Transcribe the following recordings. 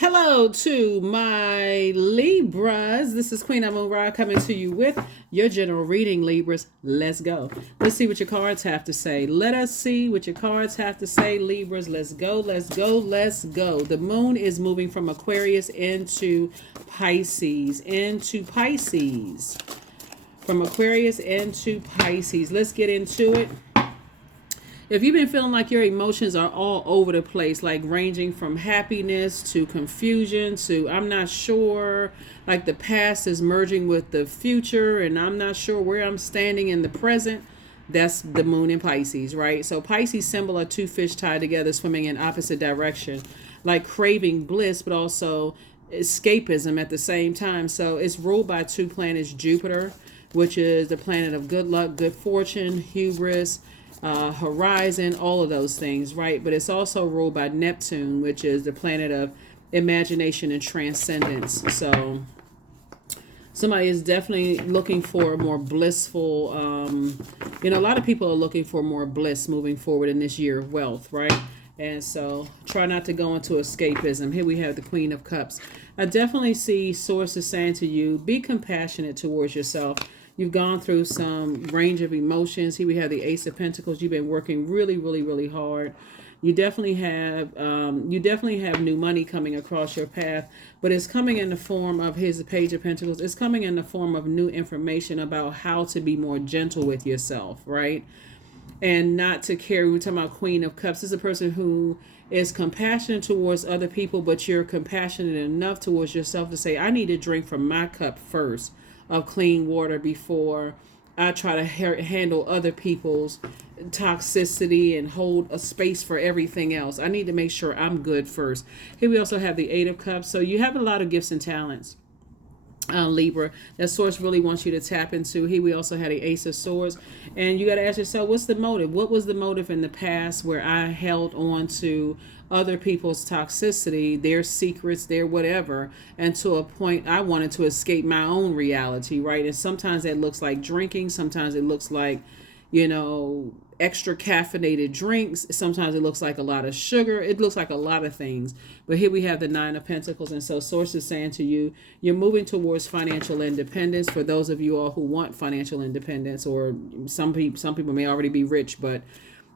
Hello to my Libras. This is Queen Amun Ra coming to you with your general reading, Libras. Let's go. Let's see what your cards have to say. Let us see what your cards have to say, Libras. Let's go, let's go, let's go. The moon is moving from Aquarius into Pisces. From Aquarius into Pisces. Let's get into it. If you've been feeling like your emotions are all over the place, like ranging from happiness to confusion to I'm not sure, like the past is merging with the future and I'm not sure where I'm standing in the present, that's the moon in Pisces, right? So Pisces symbol are two fish tied together swimming in opposite direction, like craving bliss but also escapism at the same time. So it's ruled by two planets, Jupiter, which is the planet of good luck, good fortune, hubris, horizon, all of those things, right? But it's also ruled by Neptune, which is the planet of imagination and transcendence. So somebody is definitely looking for a more blissful, a lot of people are looking for more bliss moving forward in this year of wealth, right? And so try not to go into escapism. Here we have the Queen of Cups. I definitely see sources saying to you, be compassionate towards yourself. You've gone through some range of emotions. Here we have the Ace of Pentacles. You've been working really, really, really hard. You definitely have new money coming across your path, but it's coming in the form of his Page of Pentacles. It's coming in the form of new information about how to be more gentle with yourself, right? And not to carry. We're talking about Queen of Cups. This is a person who is compassionate towards other people, but you're compassionate enough towards yourself to say, I need to drink from my cup first of clean water before I try to handle other people's toxicity and hold a space for everything else. I need to make sure I'm good first. Here we also have the Eight of Cups. So you have a lot of gifts and talents. Libra, that source really wants you to tap into. Here we also had the Ace of Swords, and you got to ask yourself, what's the motive? What was the motive in the past where I held on to other people's toxicity, their secrets, their whatever, and to a point I wanted to escape my own reality, right? And sometimes that looks like drinking, sometimes it looks like, extra caffeinated drinks. Sometimes it looks like a lot of sugar. It looks like a lot of things. But here we have the Nine of Pentacles. And so sources saying to you, you're moving towards financial independence. For those of you all who want financial independence, or some people may already be rich, but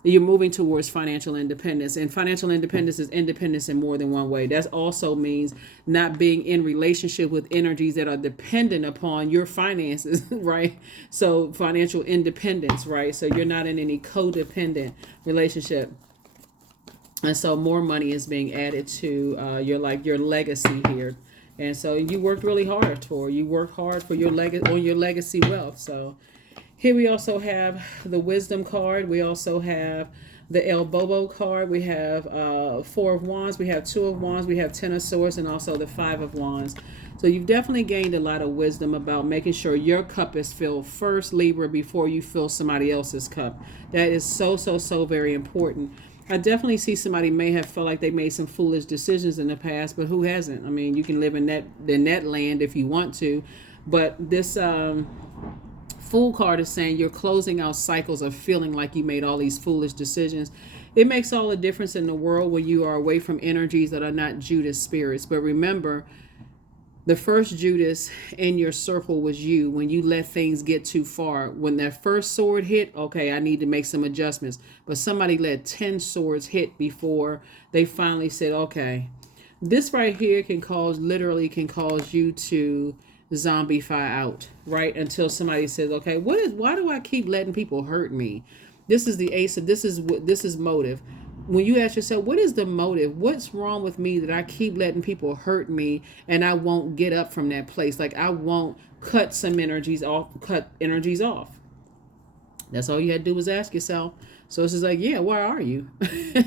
you're moving towards financial independence. And financial independence is independence in more than one way. That also means not being in relationship with energies that are dependent upon your finances, right? So financial independence, right? So you're not in any codependent relationship. And so more money is being added to your legacy here. And so you worked really hard for your legacy wealth. So here we also have the Wisdom card. We also have the El Bobo card. We have Four of Wands. We have Two of Wands. We have Ten of Swords, and also the Five of Wands. So you've definitely gained a lot of wisdom about making sure your cup is filled first, Libra, before you fill somebody else's cup. That is so, so, so very important. I definitely see somebody may have felt like they made some foolish decisions in the past, but who hasn't? I mean, you can live in that land if you want to, but this Fool card is saying you're closing out cycles of feeling like you made all these foolish decisions. It makes all the difference in the world when you are away from energies that are not Judas spirits. But remember, the first Judas in your circle was you when you let things get too far. When that first sword hit, okay, I need to make some adjustments. But somebody let 10 swords hit before they finally said, okay, this right here literally can cause you to zombify out, right? Until somebody says, okay, why do I keep letting people hurt me? This is the ace of this is motive. When you ask yourself, what is the motive? What's wrong with me that I keep letting people hurt me and I won't get up from that place? Like I won't cut energies off. That's all you had to do was ask yourself. So it's just like, yeah, why are you?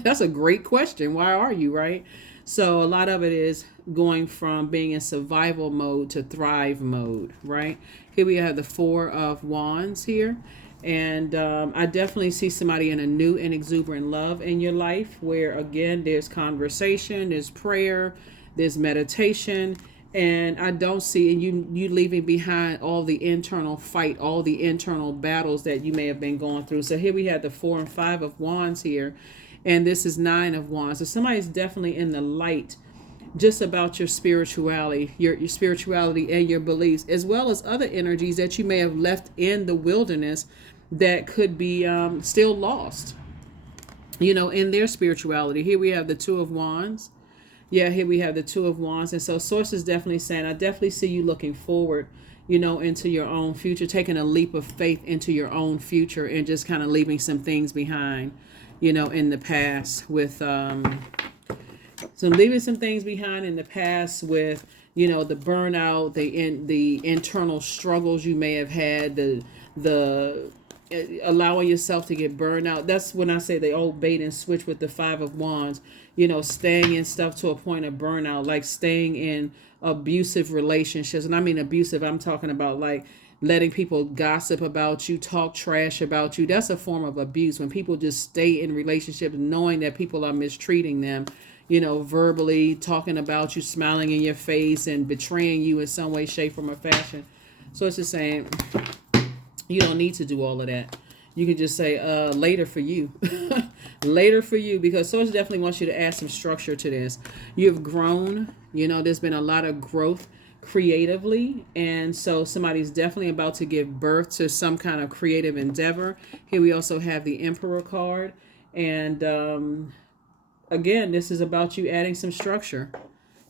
That's a great question. Why are you, right? So a lot of it is going from being in survival mode to thrive mode, right? Here we have the Four of Wands here. And I definitely see somebody in a new and exuberant love in your life where, again, there's conversation, there's prayer, there's meditation. And I don't see you leaving behind all the internal fight, all the internal battles that you may have been going through. So here we have the Four and Five of Wands here. And this is Nine of Wands. So somebody's definitely in the light just about your spirituality, your spirituality and your beliefs, as well as other energies that you may have left in the wilderness that could be still lost, in their spirituality. Here we have the Two of Wands. Yeah, here we have the Two of Wands. And so Source is definitely saying, I definitely see you looking forward, into your own future, taking a leap of faith into your own future and just kind of leaving some things behind, in the past with, so leaving some things behind in the past with, the burnout, the internal struggles you may have had, the allowing yourself to get burned out. That's when I say the old bait and switch with the Five of Wands, staying in stuff to a point of burnout, like staying in abusive relationships. And I mean abusive, I'm talking about like letting people gossip about you, talk trash about you. That's a form of abuse. When people just stay in relationships knowing that people are mistreating them, verbally talking about you, smiling in your face and betraying you in some way, shape, form, or fashion. So it's just saying, you don't need to do all of that. You can just say, later for you. Later for you, because Source definitely wants you to add some structure to this. You've grown, there's been a lot of growth creatively, and so somebody's definitely about to give birth to some kind of creative endeavor. Here we also have the Emperor card, and again, this is about you adding some structure,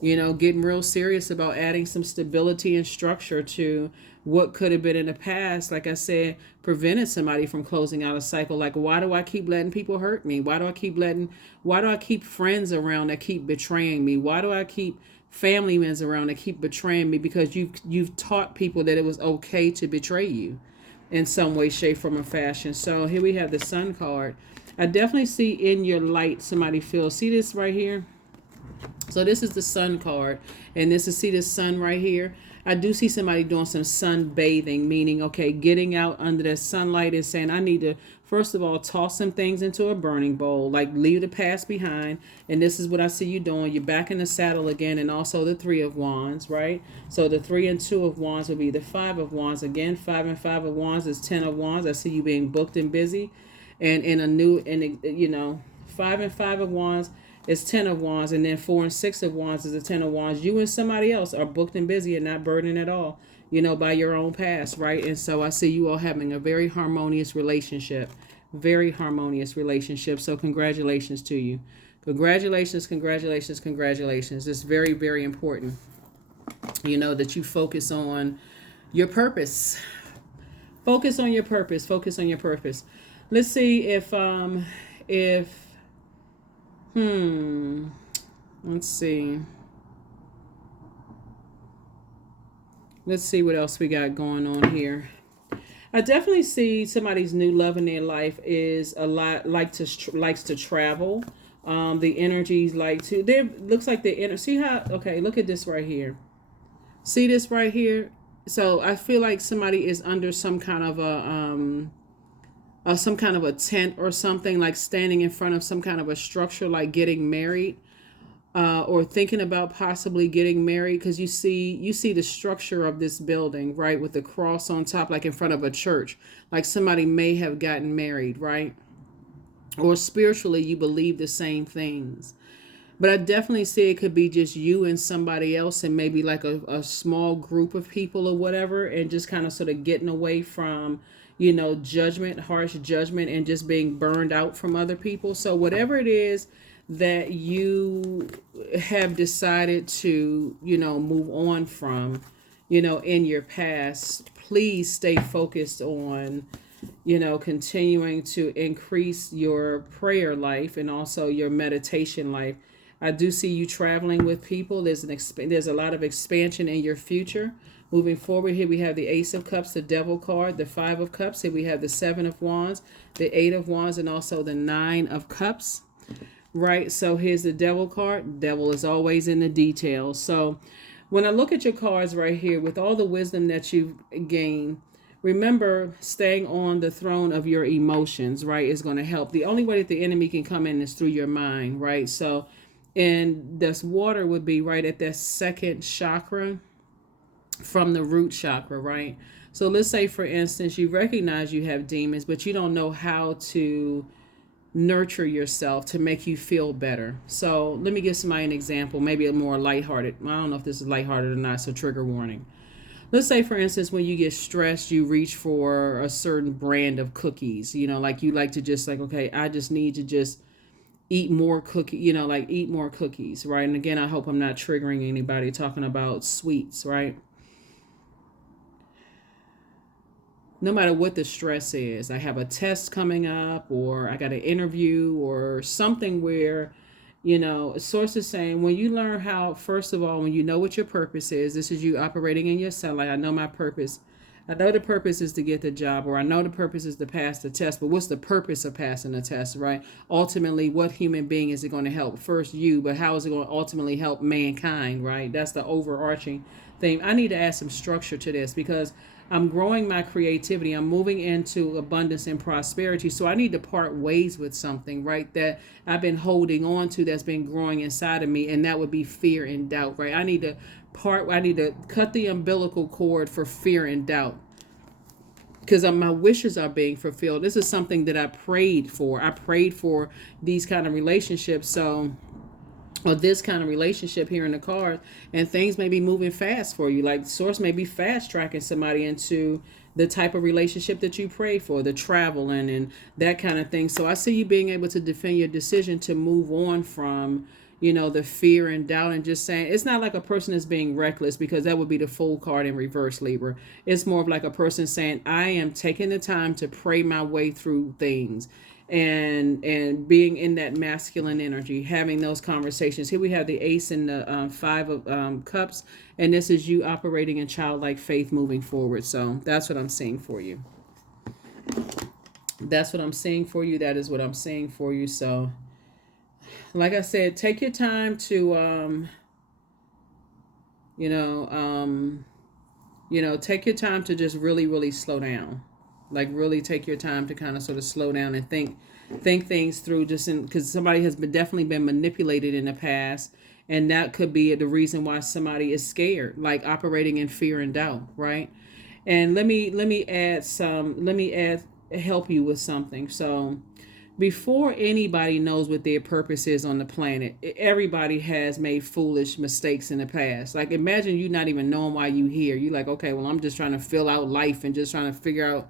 getting real serious about adding some stability and structure to what could have been in the past. Like I said, prevented somebody from closing out a cycle. Like, why do I keep letting people hurt me? Why do I keep friends around that keep betraying me? Why do I keep family members around that keep betraying me? Because you've taught people that it was okay to betray you in some way, shape, form, or fashion. So here we have the Sun card. I definitely see in your light somebody feels. See this right here? So this is the Sun card, and see this sun right here. I do see somebody doing some sun bathing, meaning, okay, getting out under the sunlight and saying, I need to, first of all, toss some things into a burning bowl, like leave the past behind. And this is what I see you doing. You're back in the saddle again, and also the Three of Wands, right? So the 3 and 2 of Wands would be the Five of Wands. Again, 5 and 5 of Wands is 10 of Wands. I see you being booked and busy, and in a new, and 5 and 5 of Wands is 10 of Wands, and then 4 and 6 of Wands is a 10 of Wands. You and somebody else are booked and busy and not burdened at all, by your own past, right? And so I see you all having a very harmonious relationship. Very harmonious relationship. So congratulations to you. Congratulations, congratulations, congratulations. It's very, very important, that you focus on your purpose. Focus on your purpose. Focus on your purpose. Let's see if let's see. Let's see what else we got going on here. I definitely see somebody's new love in their life is a lot likes to travel. The energies like to. There looks like the see how. Okay, look at this right here. See this right here. So I feel like somebody is under some kind of a tent or something, like standing in front of some kind of a structure, like getting married, or thinking about possibly getting married, because you see the structure of this building, right, with the cross on top, like in front of a church, like somebody may have gotten married, right? Or spiritually you believe the same things. But I definitely see it could be just you and somebody else, and maybe like a small group of people or whatever, and just kind of sort of getting away from, judgment, harsh judgment, and just being burned out from other people. So whatever it is that you have decided to, move on from, in your past, please stay focused on, continuing to increase your prayer life and also your meditation life. I do see you traveling with people. There's a lot of expansion in your future. Moving forward, here we have the Ace of Cups, the Devil card, the 5 of Cups. Here we have the 7 of Wands, the 8 of Wands, and also the 9 of Cups. Right, so here's the Devil card. Devil is always in the details. So when I look at your cards right here, with all the wisdom that you've gained, remember, staying on the throne of your emotions, right, is going to help. The only way that the enemy can come in is through your mind, right? So, and this water would be right at that second chakra from the root chakra, right? So let's say, for instance, you recognize you have demons, but you don't know how to nurture yourself to make you feel better. So let me give somebody an example, maybe a more lighthearted. I don't know if this is lighthearted or not, so trigger warning. Let's say, for instance, when you get stressed, you reach for a certain brand of cookies. Like you like to just like, okay, I just need to just eat more cookie, like eat more cookies, right? And again, I hope I'm not triggering anybody talking about sweets, right? No matter what the stress is, I have a test coming up, or I got an interview, or something where, a source is saying, when you learn how, first of all, when you know what your purpose is, this is you operating in yourself. Like, I know my purpose. I know the purpose is to get the job, or I know the purpose is to pass the test, but what's the purpose of passing the test, right? Ultimately, what human being is it going to help? First, you, but how is it going to ultimately help mankind, right? That's the overarching thing. I need to add some structure to this because I'm growing my creativity. I'm moving into abundance and prosperity. So I need to part ways with something, right? That I've been holding on to that's been growing inside of me. And that would be fear and doubt, right? I need to cut the umbilical cord for fear and doubt because my wishes are being fulfilled. This is something that I prayed for. I prayed for these kind of relationships. Or this kind of relationship here in the card, and things may be moving fast for you. Like source may be fast tracking somebody into the type of relationship that you prayed for, the traveling and that kind of thing. So I see you being able to defend your decision to move on from, the fear and doubt, and just saying it's not like a person is being reckless, because that would be the Fool card in reverse, Libra. It's more of like a person saying, I am taking the time to pray my way through things, and being in that masculine energy, having those conversations. Here we have the Ace and the Five of Cups, and this is you operating in childlike faith moving forward. So that's what I'm seeing for you. That's what I'm seeing for you. That is what I'm seeing for you. So like I said, take your time to take your time to just really slow down. Like really take your time to kind of sort of slow down and think things through, just because somebody has definitely been manipulated in the past, and that could be the reason why somebody is scared, like operating in fear and doubt, right? And let me help you with something. So before anybody knows what their purpose is on the planet, everybody has made foolish mistakes in the past. Like imagine you not even knowing why you here. You like, okay, well, I'm just trying to fill out life and just trying to figure out,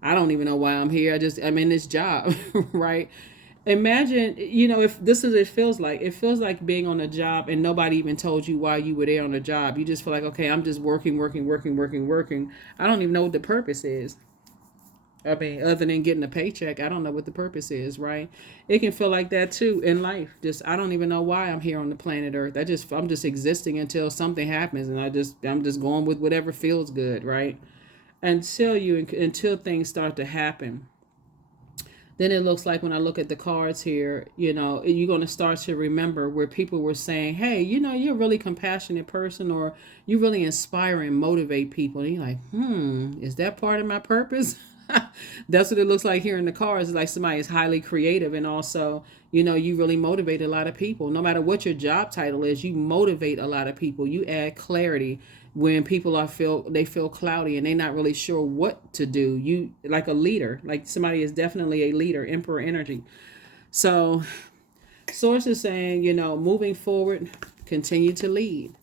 I don't even know why I'm here. I'm in this job, right? Imagine, if this is, it feels like being on a job and nobody even told you why you were there on the job. You just feel like, okay, I'm just working. I don't even know what the purpose is. I mean, other than getting a paycheck, I don't know what the purpose is, right? It can feel like that too in life. Just, I don't even know why I'm here on the planet Earth. I'm just existing until something happens, and I'm just going with whatever feels good, right? Until things start to happen. Then it looks like when I look at the cards here, you're going to start to remember where people were saying, hey, you're a really compassionate person, or you really inspire and motivate people. And you're like, is that part of my purpose? That's what it looks like here in the cards. It's like somebody is highly creative, and also, you really motivate a lot of people. No matter what your job title is, you motivate a lot of people. You add clarity when people feel cloudy and they're not really sure what to do. You like a leader, like somebody is definitely a leader, Emperor energy. So source is saying, moving forward, continue to lead.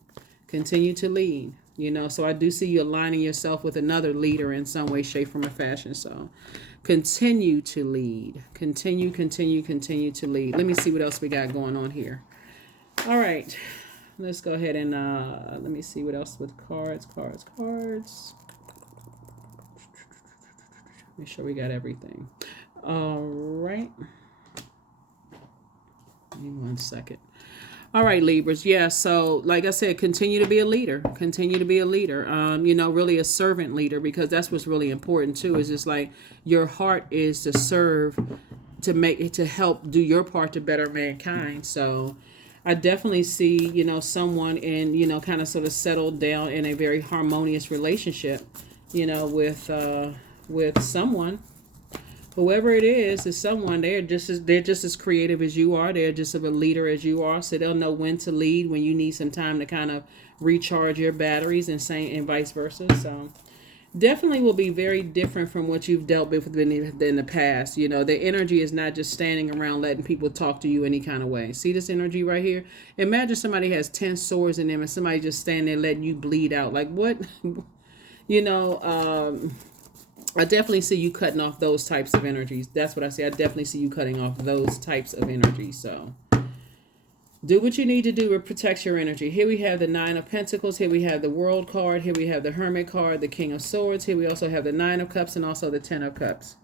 So I do see you aligning yourself with another leader in some way, shape, form, or fashion. So continue to lead. Continue to lead. Let me see what else we got going on here. All right. Let's go ahead and let me see what else with cards. Make sure we got everything. All right. Give me 1 second. All right, Libras. Yeah, so like I said, continue to be a leader. Really a servant leader, because that's what's really important too. Is just like your heart is to serve, to help do your part to better mankind. So I definitely see, someone in, kind of sort of settled down in a very harmonious relationship, with someone. Whoever it is someone. They're just as creative as you are. They're just as a leader as you are. So they'll know when to lead, when you need some time to kind of recharge your batteries, and vice versa. So definitely will be very different from what you've dealt with in the past. You know, the energy is not just standing around letting people talk to you any kind of way. See this energy right here? Imagine somebody has 10 swords in them and somebody just standing there letting you bleed out. Like, what? you know, I definitely see you cutting off those types of energies. That's what I say. I definitely see you cutting off those types of energies. So do what you need to do to protect your energy. Here we have the Nine of Pentacles. Here we have the World card. Here we have the Hermit card, the King of Swords. Here we also have the Nine of Cups and also the Ten of Cups.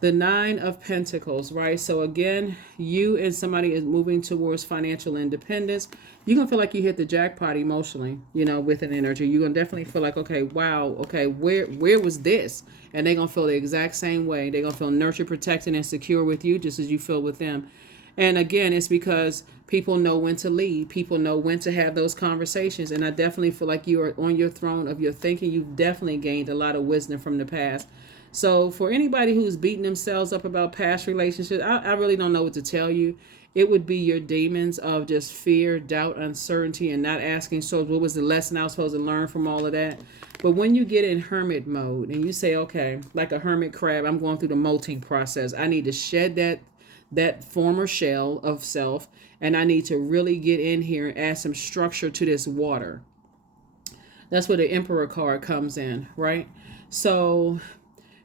The Nine of Pentacles, right? So again, you and somebody is moving towards financial independence. You're going to feel like you hit the jackpot emotionally, you know, with an energy. You're going to definitely feel like, okay, wow, okay, where was this? And they're going to feel the exact same way. They're going to feel nurtured, protected, and secure with you just as you feel with them. And again, it's because people know when to lead. People know when to have those conversations. And I definitely feel like you are on your throne of your thinking. You've definitely gained a lot of wisdom from the past. So for anybody who's beating themselves up about past relationships, I really don't know what to tell you. It would be your demons of just fear, doubt, uncertainty, and not asking, so what was the lesson I was supposed to learn from all of that? But when you get in hermit mode and you say, okay, like a hermit crab, I'm going through the molting process. I need to shed that former shell of self, and I need to really get in here and add some structure to this water. That's where the Emperor card comes in, right? So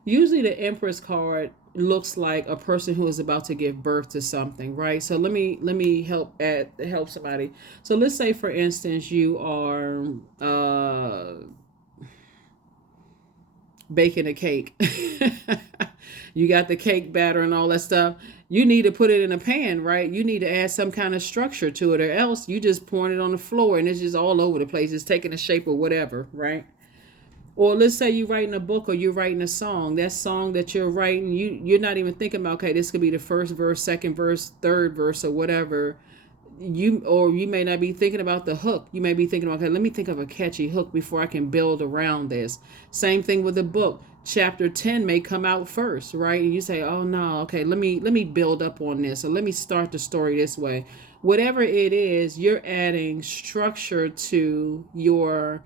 usually the Empress card looks like a person who is about to give birth to something, right? So let me help somebody. So let's say, for instance, you are baking a cake. You got the cake batter and all that stuff. You need to put it in a pan, right? You need to add some kind of structure to it, or else you just pouring it on the floor and it's just all over the place. It's taking the shape of whatever, right? Or let's say you're writing a book or you're writing a song. That song that you're writing, you're not even thinking about, okay, this could be the first verse, second verse, third verse, or whatever. You may not be thinking about the hook. You may be thinking, okay, let me think of a catchy hook before I can build around this. Same thing with a book. Chapter 10 may come out first, right? And you say, oh no, okay, let me build up on this, or let me start the story this way. Whatever it is, you're adding structure to you're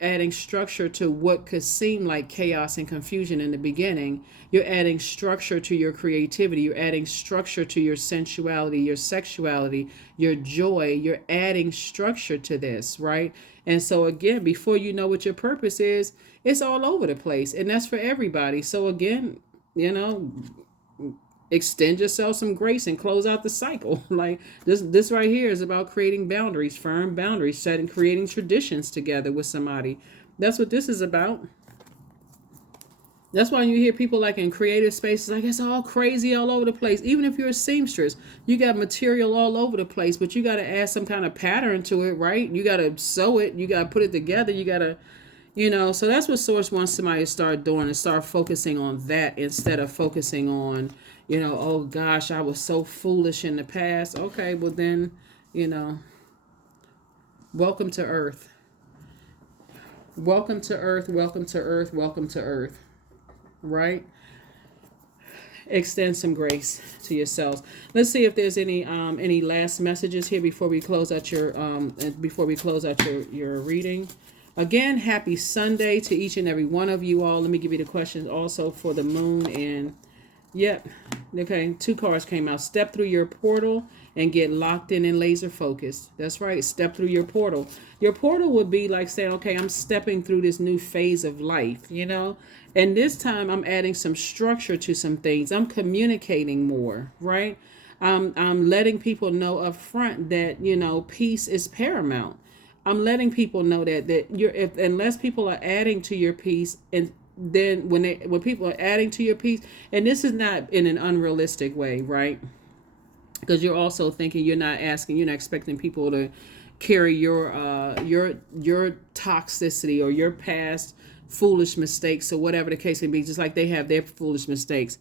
adding structure to what could seem like chaos and confusion in the beginning. You're adding structure to your creativity. You're adding structure to your sensuality, your sexuality, your joy. You're adding structure to this, right? And so again, before you know what your purpose is, it's all over the place. And that's for everybody. So again, you know, extend yourself some grace and close out the cycle. Like this right here is about creating boundaries, firm boundaries, setting, creating traditions together with somebody. That's what this is about. That's why you hear people like in creative spaces, like it's all crazy all over the place. Even if you're a seamstress, you got material all over the place, but you got to add some kind of pattern to it, right? You got to sew it. You got to put it together. You got to, so that's what Source wants somebody to start doing, and start focusing on that instead of focusing on, oh gosh, I was so foolish in the past. Okay, well then, welcome to Earth. Welcome to Earth, welcome to Earth, welcome to Earth. Right? Extend some grace to yourselves. Let's see if there's any last messages here before we close out your your reading. Again, happy Sunday to each and every one of you all. Let me give you the questions also for the moon. And yep, okay, 2 cards came out. Step through your portal and get locked in and laser focused. That's right, step through your portal. Your portal would be like saying, okay, I'm stepping through this new phase of life, and this time I'm adding some structure to some things. I'm communicating more, right? I'm letting people know up front that, peace is paramount. I'm letting people know that unless people are adding to your peace, and then when people are adding to your peace, and this is not in an unrealistic way, right? Because you're also thinking, you're not expecting people to carry your toxicity or your past foolish mistakes or whatever the case may be, just like they have their foolish mistakes.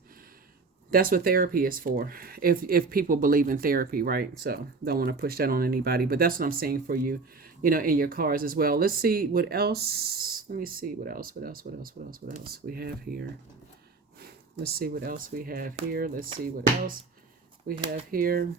That's what therapy is for. If people believe in therapy, right? So don't want to push that on anybody, but that's what I'm saying for you, in your cards as well. Let's see what else. Let me see what else we have here. Let's see what else we have here. Let's see what else we have here.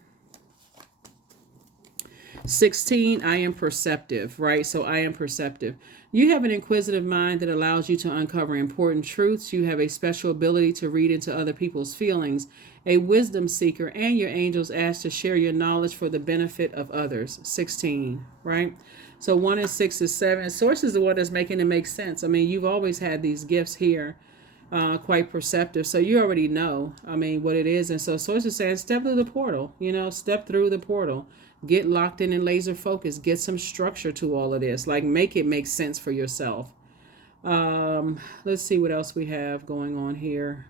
16, I am perceptive, right? So I am perceptive. You have an inquisitive mind that allows you to uncover important truths. You have a special ability to read into other people's feelings, a wisdom seeker, and your angels ask to share your knowledge for the benefit of others. 16, right? So 1 and 6 is 7. Source is the one that's making it make sense. I mean, you've always had these gifts here, quite perceptive. So you already know, I mean, what it is. And so Source is saying, step through the portal, step through the portal. Get locked in and laser focused. Get some structure to all of this. Like, make it make sense for yourself. Let's see what else we have going on here.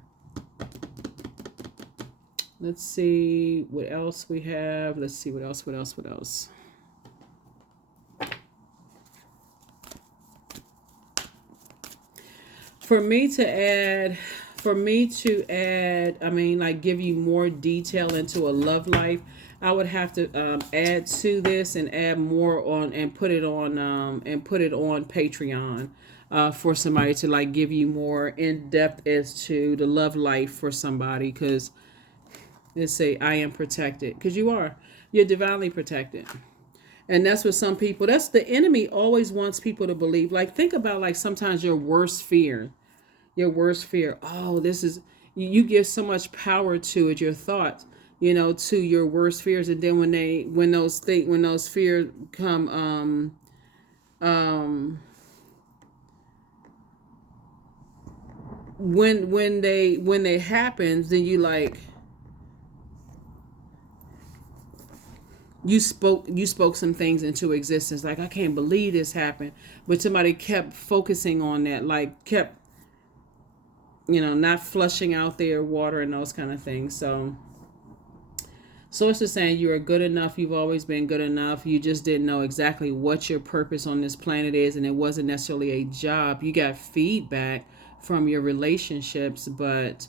Let's see what else we have. Let's see what else. For me to add, I mean, like, give you more detail into a love life, I would have to add to this and add more on and put it on Patreon for somebody to like give you more in depth as to the love life for somebody, because let's say I am protected, because you're divinely protected. And that's what some people, that's the enemy always wants people to believe. Like, think about like sometimes your worst fear. Oh, this is, you give so much power to it, your thoughts, to your worst fears. And then when those fears come, when they happen, then you spoke some things into existence. Like, I can't believe this happened. But somebody kept focusing on that, like kept, not flushing out their water and those kind of things. So Source is saying you are good enough. You've always been good enough. You just didn't know exactly what your purpose on this planet is. And it wasn't necessarily a job. You got feedback from your relationships. But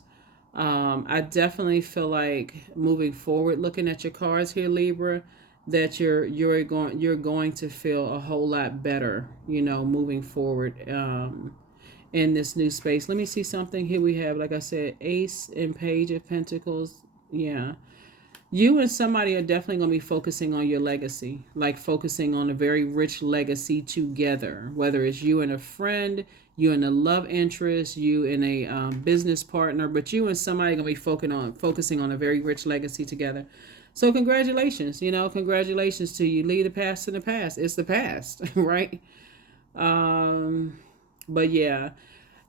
I definitely feel like moving forward, looking at your cards here, Libra, that you're going to feel a whole lot better, moving forward in this new space. Let me see something here. We have, like I said, Ace and Page of Pentacles. Yeah. You and somebody are definitely going to be focusing on your legacy, like focusing on a very rich legacy together, whether it's you and a friend, you and a love interest, you and a business partner, but you and somebody are going to be focusing on a very rich legacy together. So congratulations, congratulations to you. Leave the past in the past. It's the past, right? But yeah,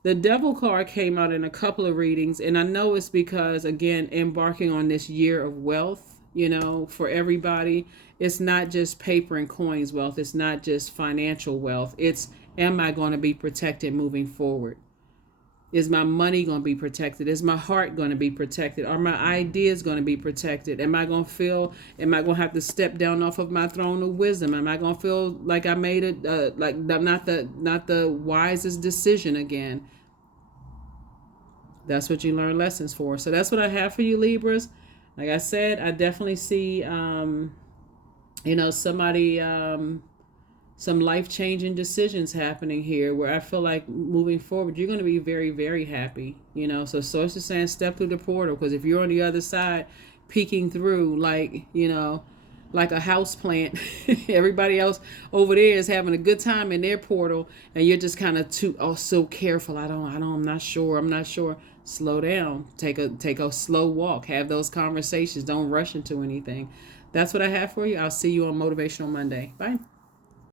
the Devil card came out in a couple of readings, and I know it's because, again, embarking on this year of wealth, for everybody, it's not just paper and coins wealth. It's not just financial wealth. It's, am I going to be protected moving forward? Is my money going to be protected? Is my heart going to be protected? Are my ideas going to be protected? Am I going to have to step down off of my throne of wisdom? Am I going to feel like I made it, like not the wisest decision again? That's what you learn lessons for. So that's what I have for you, Libras. Like I said, I definitely see, somebody, some life-changing decisions happening here where I feel like moving forward, you're going to be very, very happy. So Source is saying step through the portal, because if you're on the other side, peeking through like a house plant, everybody else over there is having a good time in their portal, and you're just kind of so careful. I'm not sure. Slow down. Take a slow walk. Have those conversations. Don't rush into anything. That's what I have for you. I'll see you on Motivational Monday. Bye.